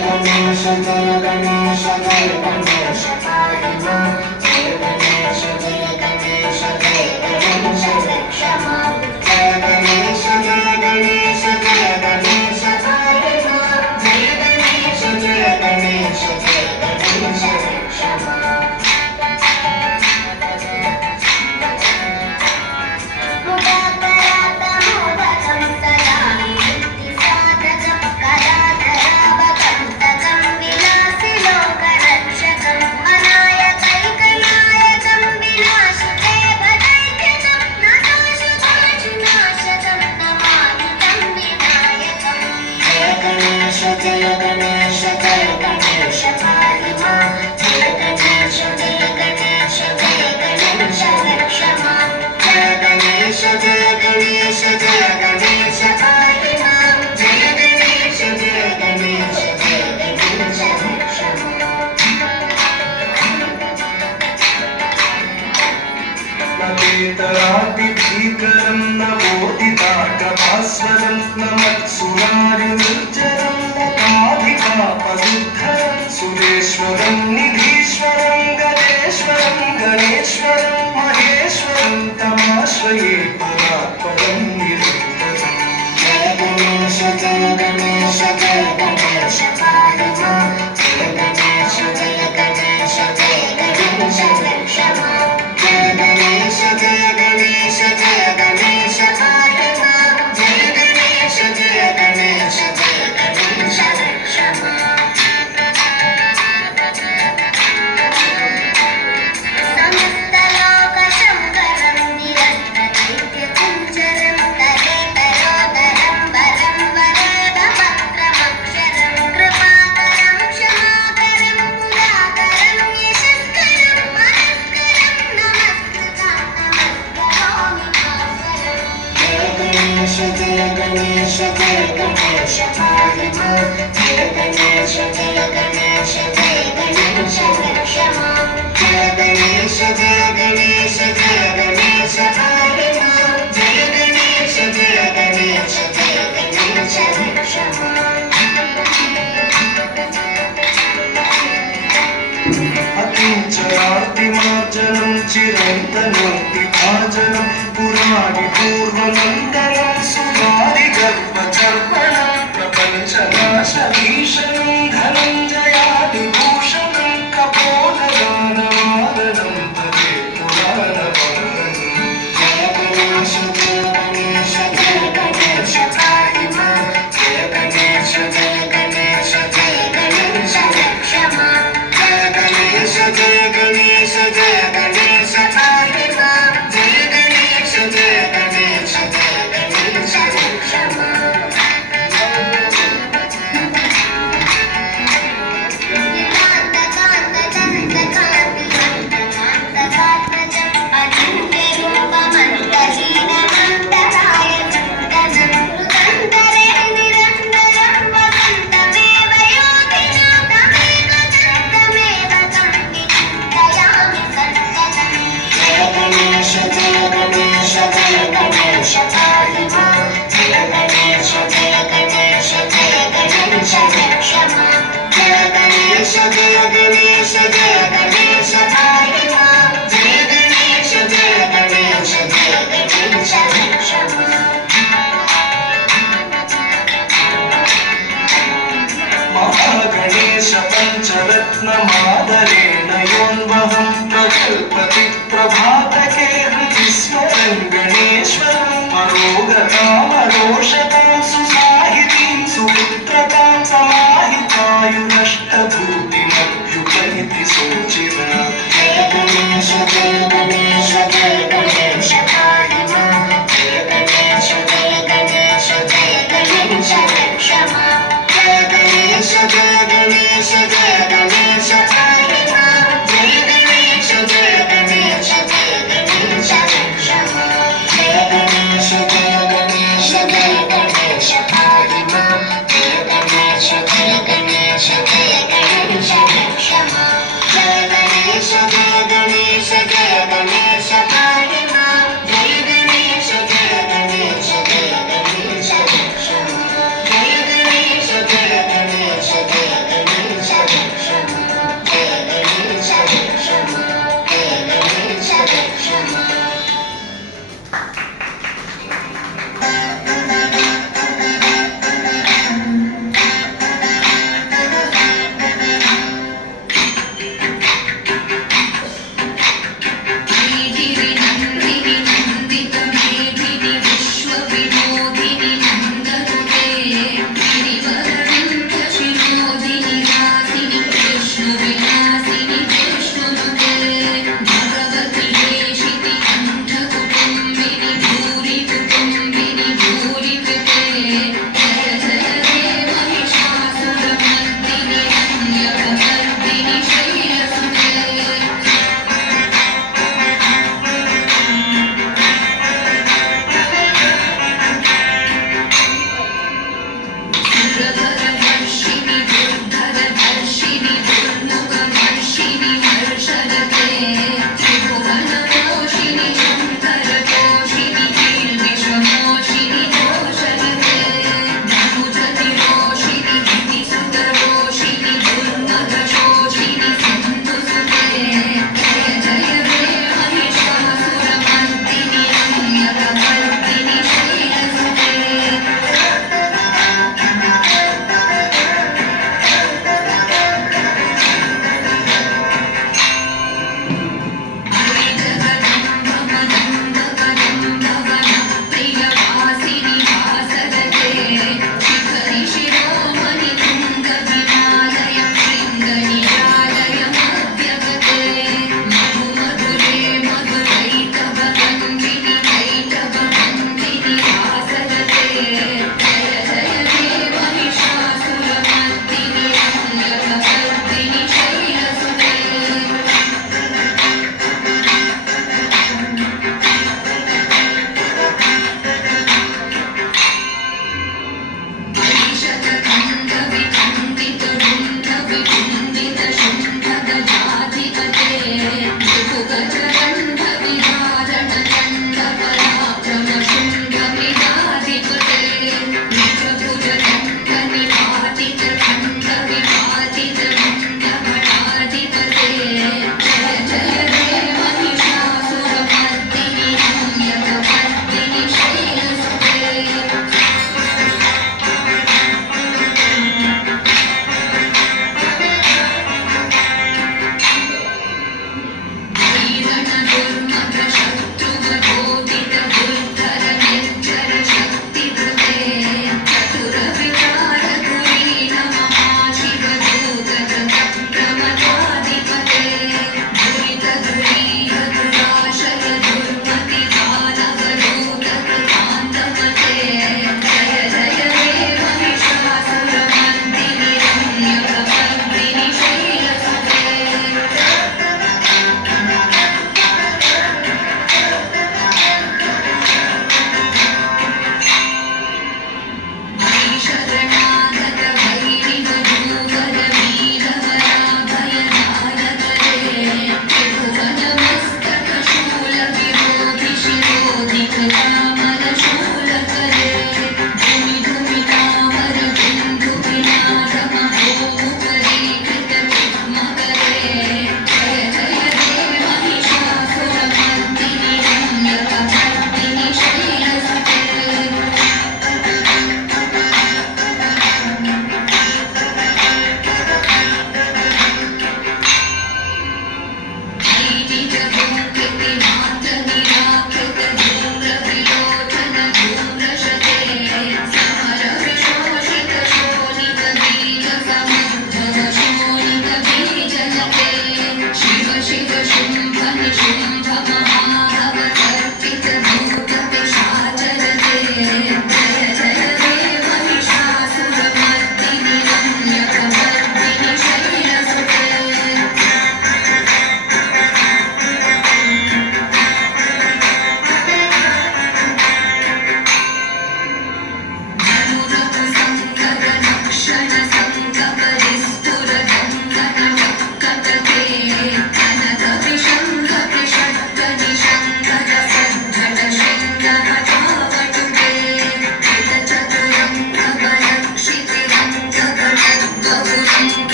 गणेश जय गणेश जय गणेश पाहि मां जय गणेश जय गणेश जय गणेश रक्ष मां जय गणेश जय गणेश जय गणेश पाहि मां जय गणेश जय गणेश जय गणेश रक्ष मां जय गणेश जय गणेश पाहि मां जय गणेश जय गणेश जय गणेश रक्ष मां जय गणेश जय गणेश जय गणेश पाहि मां जय गणेश जय गणेश जय गणेश रक्ष मां भीकरं नवोदिताटभास्वरं नमत्सुरारिनिर्जरं नकाधिकापदुद्धरं सुरेश्वरं निधीश्वरं गणेश्वरं गणेश्वरं महेश्वरं तमाश्रये परात्परं निरन्तरम् जय गणेश जय गणेश जय गणेश पाहि मां जय गणेश जय गणेश जय गणेश रक्ष मां जय गणेश जय गणेश जय गणेश पाहि मां जय गणेश जय गणेश जय गणेश रक्ष मां समस्तलोकशङ्करं निरन्तदैत्यकुञ्जरं तदेतरोदरं बलं वरेदभद्रमक्षरं कृपाकरं क्षमाकरं पुराकरं यशस्करं मनस्करं नमस्कृतं नमस्करोमि भास्वरम् जय गणेश जय गणेश जय गणेश पाहि मां जय गणेश जय गणेश जय गणेश रक्ष मां जय गणेश जय गणेश जय गणेश पाहि मां जय गणेश जय गणेश जय गणेश रक्ष मां अकिञ्चनार्तिमार्जनं चिरन्तनोऽतिभाजनं पुराणिपूर्वनन्दनं सुरारिगर्भचर्पणं प्रपञ्चनाशभीषणं धनञ्जयादिभूषणं कपोलदानवादनं तदे पुराणवन्दनं जय गणेश जय गणेश जय गणेश पाहि मां जय गणेश जय गणेश जय गणेश रक्ष मां जय गणेश जय गणेश जय गणेश पाहि मां जय गणेश जय गणेश जय गणेश रक्ष मां पञ्चरत्नमादरेण योन्वहं प्रकल्पति प्रभातके हृदि स्मरन् गणेश्वरं अरोगतामरोषतां सुसाहितीं सुपुत्रतां समाहितायुरष्टभूतिमभ्युपैति सोचिरात् जय गणेश जय गणेश जय गणेश पाहि मां जय गणेश जय गणेश जय गणेश रक्ष मां जय गणेश जय गणेश जय गणेश पाहि मां जय गणेश जय गणेश जय गणेश रक्ष मां जय गणेश जय गणेश जय गणेश पाहि मां जय गणेश जय गणेश जय गणेश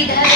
विधवे